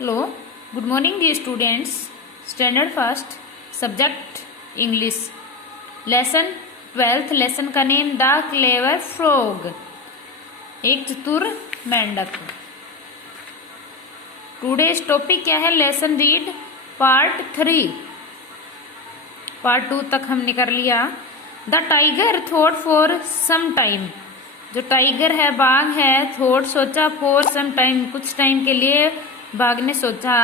Hello, good morning dear students. Standard first, subject English, lesson 12th। Lesson का name the clever frog, एक चतुर मेंढक। Today's topic क्या है? Lesson read part 3। पार्ट 2 तक हमने कर लिया। The tiger thought for some time, जो टाइगर है, बाघ है, थॉट सोचा, फॉर सम टाइम कुछ टाइम के लिए बाघ ने सोचा।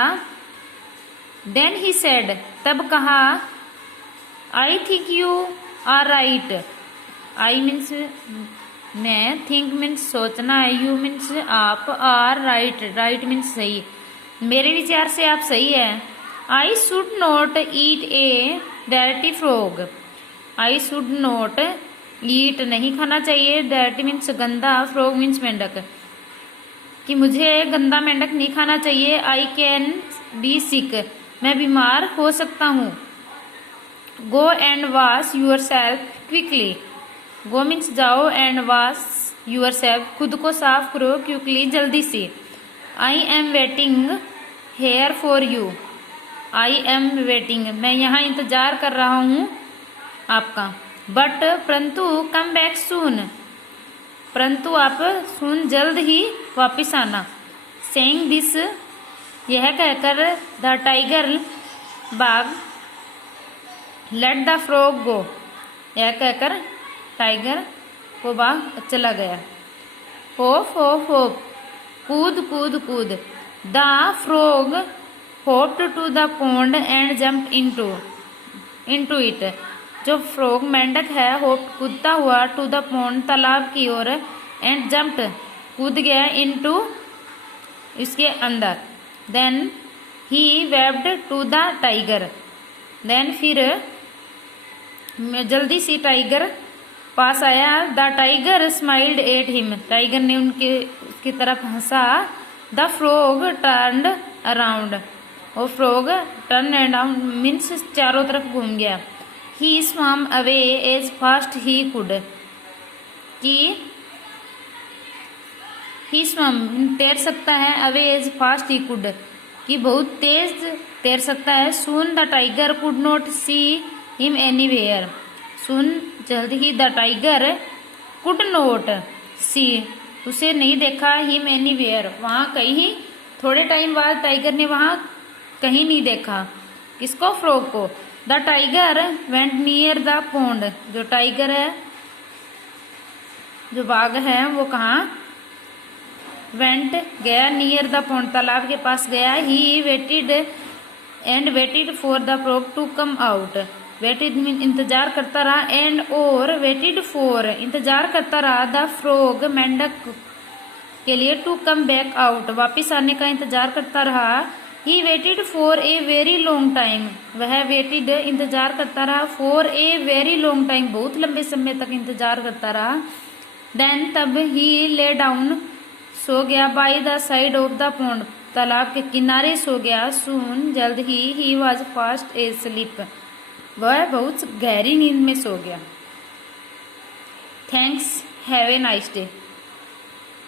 देन ही सेड, तब कहा, I think you are right. I means मैं, थिंक मीन्स सोचना है, यू मीन्स आप, आर राइट, राइट मीन्स सही, मेरे विचार से आप सही है। I should not eat a dirty frog. I should not eat नहीं खाना चाहिए, डर्टी मीन्स गंदा, फ्रॉग मीन्स मेंढक, कि मुझे गंदा मेंढक नहीं खाना चाहिए। आई कैन बी सिक, मैं बीमार हो सकता हूँ। Go and wash yourself quickly. Go means जाओ, एंड वॉश यूर सेल्फ, खुद को साफ करो, क्विकली जल्दी से। I am waiting here for you. I am waiting, मैं यहाँ इंतजार कर रहा हूँ आपका। बट परंतु कम बैक सून, परंतु आप सुन जल्द ही वापिस आना। सेइंग दिस, यह कहकर, द टाइगर बाघ, लेट द फ्रॉग गो, यह कहकर टाइगर को बाघ चला गया। होप होप होप, कूद कूद कूद। The frog hopped to the pond and jump into it, जो फ्रॉग मेंढक है, होप कूदता हुआ, टू द पॉन्ड तालाब की ओर, एंड जम्प्ड कूद गया, इनटू इसके अंदर। Then he waved to the tiger, then फिर जल्दी से टाइगर पास आया। The tiger smiled at him, tiger ने उसकी तरफ हंसा। द फ्रॉग टर्न्ड अराउंड, और फ्रॉग टर्न अराउंड मीन्स चारों तरफ घूम गया। He swam away as fast he could, कि ही स्वम तैर सकता है, away as fast he could, कि बहुत तेज तैर सकता है। Soon the tiger could not see him anywhere, सुन जल्द ही, द टाइगर कुड नॉट सी, उसे नहीं देखा, हिम एनीवेयर, वहाँ कहीं, थोड़े टाइम बाद टाइगर ने वहाँ कहीं नहीं देखा। किसको? फ्रॉग को। The tiger went near the pond, जो टाइगर है, जो बाघ है, वो कहाँ वेंट गया, नियर द पॉन्ड तालाब के पास गया। He waited and waited for the frog to come out, waited mean इंतजार करता रहा, एंड और वेटिड फॉर इंतजार करता रहा, द फ्रॉग मेंढक के लिए, टू कम बैक आउट वापिस आने का इंतजार करता रहा। He waited for a very long time, वह वेटिड इंतजार करता रहा, for a very long time बहुत लंबे समय तक इंतजार करता रहा। देन तब ही ले डाउन सो गया, by the side of the pond तालाब के किनारे सो गया। सून जल्द he was fast A sleep, वह बहुत गहरी नींद में सो गया। Thanks, have a nice day.